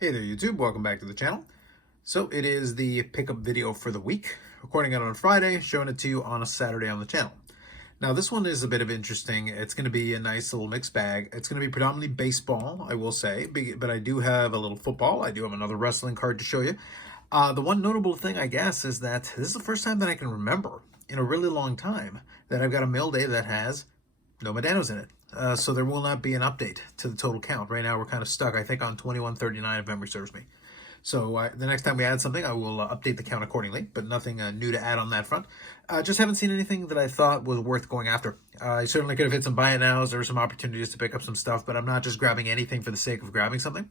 Hey there YouTube, welcome back to the channel. So it is the pickup video for the week, recording it on Friday, showing it to you on a Saturday on the channel. Now this one is a bit of interesting. It's going to be a nice little mixed bag. It's going to be predominantly baseball, I will say, but I do have a little football. I do have another wrestling card to show you. The one notable thing, I guess, is that this is the first time that I can remember in a really long time that I've got a mail day that has no Modanos in it. So there will not be an update to the total count. Right now we're kind of stuck, I think, on 2139 if memory serves me. So the next time we add something, I will update the count accordingly, but nothing new to add on that front. Just haven't seen anything that I thought was worth going after. I certainly could have hit some buy it nows. There were some opportunities to pick up some stuff, but I'm not just grabbing anything for the sake of grabbing something.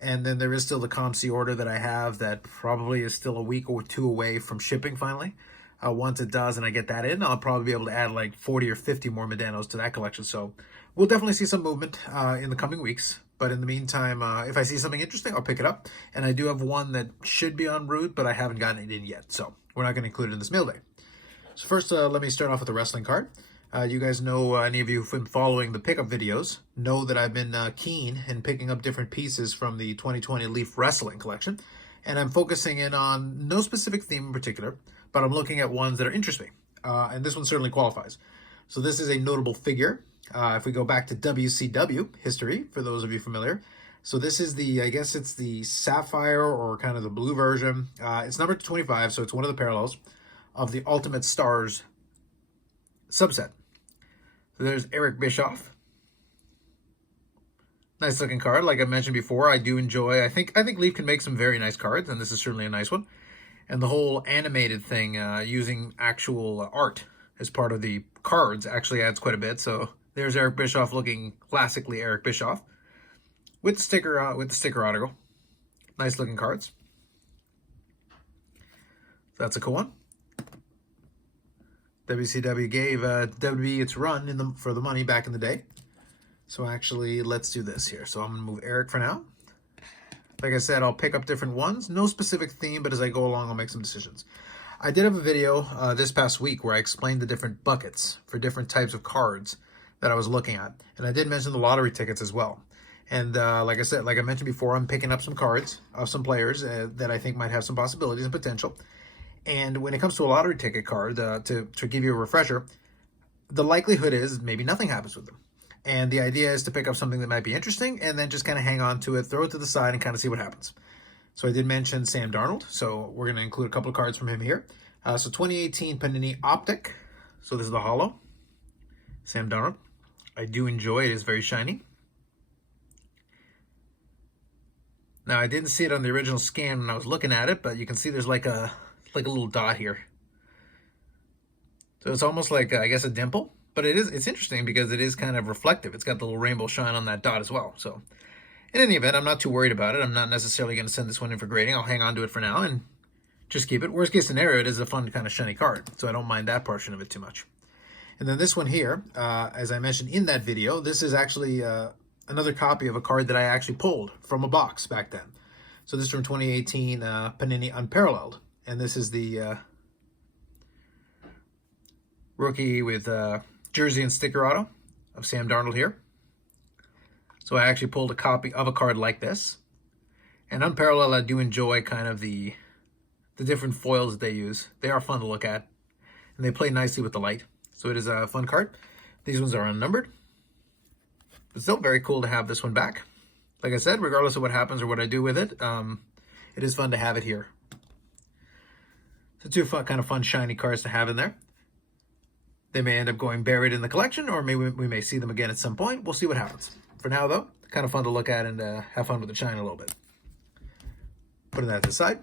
And then there is still the ComC order that I have that probably is still a week or two away from shipping finally. Once it does and I get that in, I'll probably be able to add like 40 or 50 more Modanos to that collection. So we'll definitely see some movement in the coming weeks. But in the meantime, if I see something interesting, I'll pick it up. And I do have one that should be en route, but I haven't gotten it in yet. So we're not going to include it in this mail day. So first, let me start off with the wrestling card. You guys know, any of you who've been following the pickup videos, know that I've been keen in picking up different pieces from the 2020 Leaf Wrestling collection. And I'm focusing in on no specific theme in particular, but I'm looking at ones that are interesting. And this one certainly qualifies. So this is a notable figure. If we go back to WCW history, for those of you familiar. So this is the, I guess it's the Sapphire or kind of the blue version. It's number 25, so it's one of the parallels of the Ultimate Stars subset. So there's Eric Bischoff. Nice looking card. Like I mentioned before, I do enjoy, I think Leaf can make some very nice cards, and this is certainly a nice one. And the whole animated thing, using actual art as part of the cards, actually adds quite a bit. So there's Eric Bischoff looking classically Eric Bischoff with the sticker article. Nice looking cards. So that's a cool one. WCW gave WWE its run for the money back in the day. So actually, let's do this here. So I'm going to move Eric for now. Like I said, I'll pick up different ones. No specific theme, but as I go along, I'll make some decisions. I did have a video this past week where I explained the different buckets for different types of cards that I was looking at. And I did mention the lottery tickets as well. And like I said, like I mentioned before, I'm picking up some cards of some players that I think might have some possibilities and potential. And when it comes to a lottery ticket card, to give you a refresher, the likelihood is maybe nothing happens with them. And the idea is to pick up something that might be interesting and then just kind of hang on to it, throw it to the side, and kind of see what happens. So I did mention Sam Darnold, so we're going to include a couple of cards from him here. So 2018 Panini Optic. So this is the holo. Sam Darnold. I do enjoy it. It is very shiny. Now, I didn't see it on the original scan when I was looking at it, but you can see there's like a little dot here. So it's almost like, I guess, a dimple. But it's interesting because it is kind of reflective. It's got the little rainbow shine on that dot as well. So in any event, I'm not too worried about it. I'm not necessarily going to send this one in for grading. I'll hang on to it for now and just keep it. Worst case scenario, it is a fun kind of shiny card. So I don't mind that portion of it too much. And then this one here, as I mentioned in that video, this is actually another copy of a card that I actually pulled from a box back then. So this is from 2018 Panini Unparalleled. And this is the rookie with jersey and sticker auto of Sam Darnold here. So I actually pulled a copy of a card like this. And Unparalleled, I do enjoy kind of the different foils that they use. They are fun to look at, and they play nicely with the light. So it is a fun card. These ones are unnumbered. But still very cool to have this one back. Like I said, regardless of what happens or what I do with it, it is fun to have it here. So two kind of fun shiny cards to have in there. They may end up going buried in the collection, or maybe we may see them again at some point. We'll see what happens. For now, though, kind of fun to look at and have fun with the shine a little bit. Putting that to the side.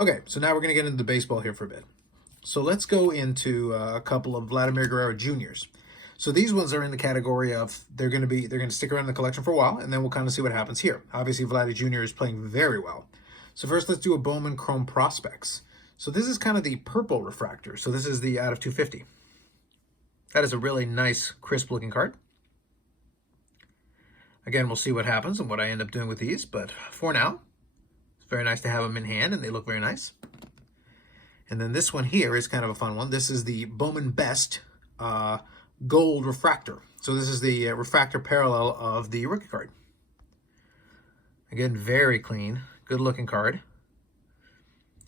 Okay, so now we're going to get into the baseball here for a bit. So let's go into a couple of Vladmir Guerrero Jr.'s. So these ones are in the category of they're going to stick around in the collection for a while, and then we'll kind of see what happens here. Obviously, Vladmir Jr. is playing very well. So first, let's do a Bowman Chrome Prospects. So this is kind of the purple refractor. So this is the out of 250. That is a really nice, crisp-looking card. Again, we'll see what happens and what I end up doing with these, but for now, it's very nice to have them in hand, and they look very nice. And then this one here is kind of a fun one. This is the Bowman Best Gold Refractor. So this is the refractor parallel of the rookie card. Again, very clean, good looking card.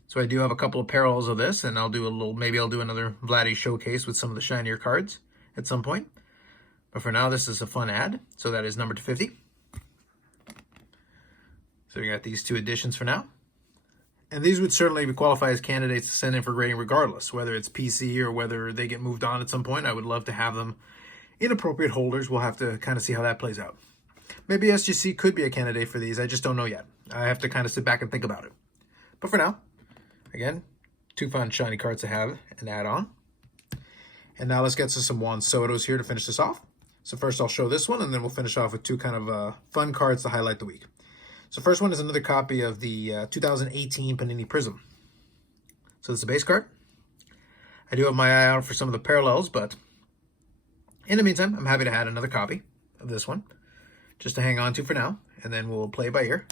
So I do have a couple of parallels of this, and maybe I'll do another Vladdy showcase with some of the shinier cards at some point. But for now, this is a fun ad. So that is numbered to 50. So we got these 2 editions for now. And these would certainly qualify as candidates to send in for grading regardless, whether it's PC or whether they get moved on at some point. I would love to have them in appropriate holders. We'll have to kind of see how that plays out. Maybe SGC could be a candidate for these. I just don't know yet. I have to kind of sit back and think about it. But for now, again, 2 fun shiny cards to have and add on. And now let's get to some Juan Sotos here to finish this off. So first I'll show this one, and then we'll finish off with 2 kind of fun cards to highlight the week. So first one is another copy of the 2018 Panini Prism. So this is a base card. I do have my eye out for some of the parallels, but in the meantime, I'm happy to add another copy of this one, just to hang on to for now, and then we'll play by ear.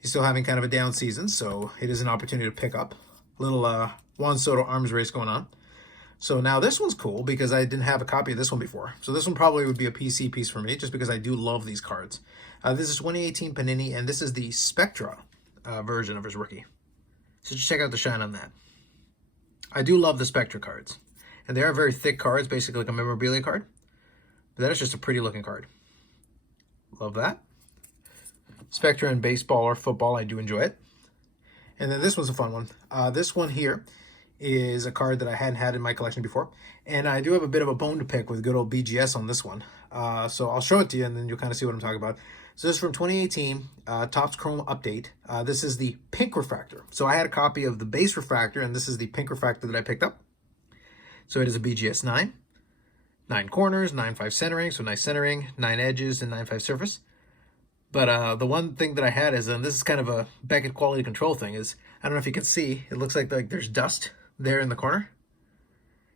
He's still having kind of a down season, so it is an opportunity to pick up. A little Juan Soto arms race going on. So now this one's cool because I didn't have a copy of this one before. So this one probably would be a PC piece for me, just because I do love these cards. This is 2018 Panini, and this is the Spectra version of his rookie. So just check out the shine on that. I do love the Spectra cards. And they are very thick cards, basically like a memorabilia card. But that is just a pretty looking card. Love that. Spectra in baseball or football, I do enjoy it. And then this one's a fun one. This one here is a card that I hadn't had in my collection before. And I do have a bit of a bone to pick with good old BGS on this one. So I'll show it to you, and then you'll kind of see what I'm talking about. So this is from 2018, Topps Chrome Update. This is the pink Refractor. So I had a copy of the base Refractor, and this is the pink Refractor that I picked up. So it is a BGS 9. 9 corners, 9.5 centering, so nice centering, 9 edges, and 9.5 surface. But the one thing that I had is, and this is kind of a Beckett quality control thing, is, I don't know if you can see, it looks like there's dust there in the corner.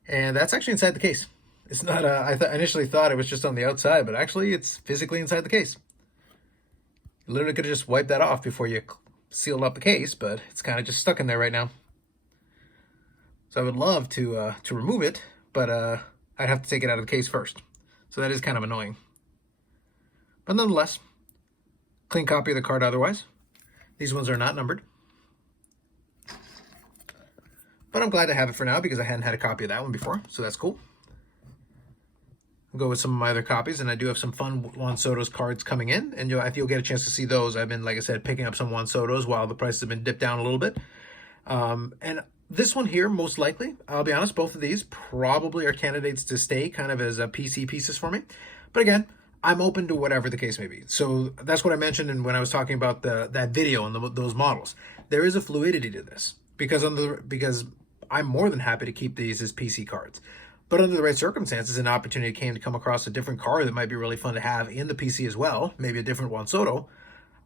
And that's actually inside the case. It's not, I initially thought it was just on the outside, but actually it's physically inside the case. You literally could have just wiped that off before you sealed up the case, but it's kind of just stuck in there right now. So I would love to remove it, but I'd have to take it out of the case first. So that is kind of annoying. But nonetheless, clean copy of the card otherwise. These ones are not numbered. But I'm glad to have it for now because I hadn't had a copy of that one before, so that's cool. I'll go with some of my other copies, and I do have some fun Juan Soto's cards coming in, and you'll get a chance to see those. I've been, like I said, picking up some Juan Soto's while the prices have been dipped down a little bit. And this one here, most likely, I'll be honest, both of these probably are candidates to stay kind of as PC pieces for me. But again, I'm open to whatever the case may be. So that's what I mentioned when I was talking about that video and those models. There is a fluidity to this because I'm more than happy to keep these as PC cards. But under the right circumstances, an opportunity came to come across a different card that might be really fun to have in the PC as well, maybe a different Juan Soto,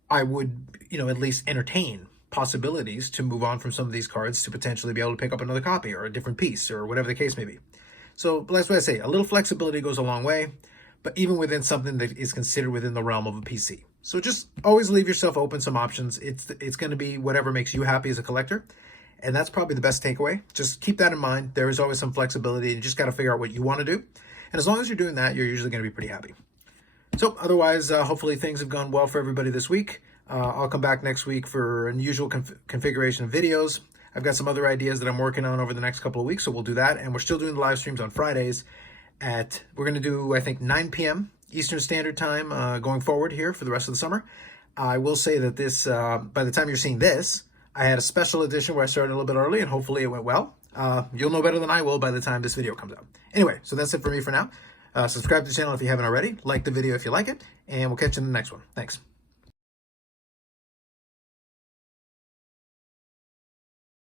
I would, at least entertain possibilities to move on from some of these cards to potentially be able to pick up another copy or a different piece or whatever the case may be. So that's what I say. A little flexibility goes a long way, but even within something that is considered within the realm of a PC. So just always leave yourself open some options. It's going to be whatever makes you happy as a collector. And that's probably the best takeaway. Just keep that in mind. There is always some flexibility, and you just got to figure out what you want to do. And as long as you're doing that, you're usually going to be pretty happy. So otherwise, hopefully things have gone well for everybody this week. I'll come back next week for an usual configuration of videos. I've got some other ideas that I'm working on over the next couple of weeks, so we'll do that. And we're still doing the live streams on Fridays we're going to do, I think, 9 p.m. Eastern Standard Time going forward here for the rest of the summer. I will say that this, by the time you're seeing this, I had a special edition where I started a little bit early, and hopefully it went well. You'll know better than I will by the time this video comes out. Anyway, so that's it for me for now. Subscribe to the channel if you haven't already. Like the video if you like it, and we'll catch you in the next one. Thanks.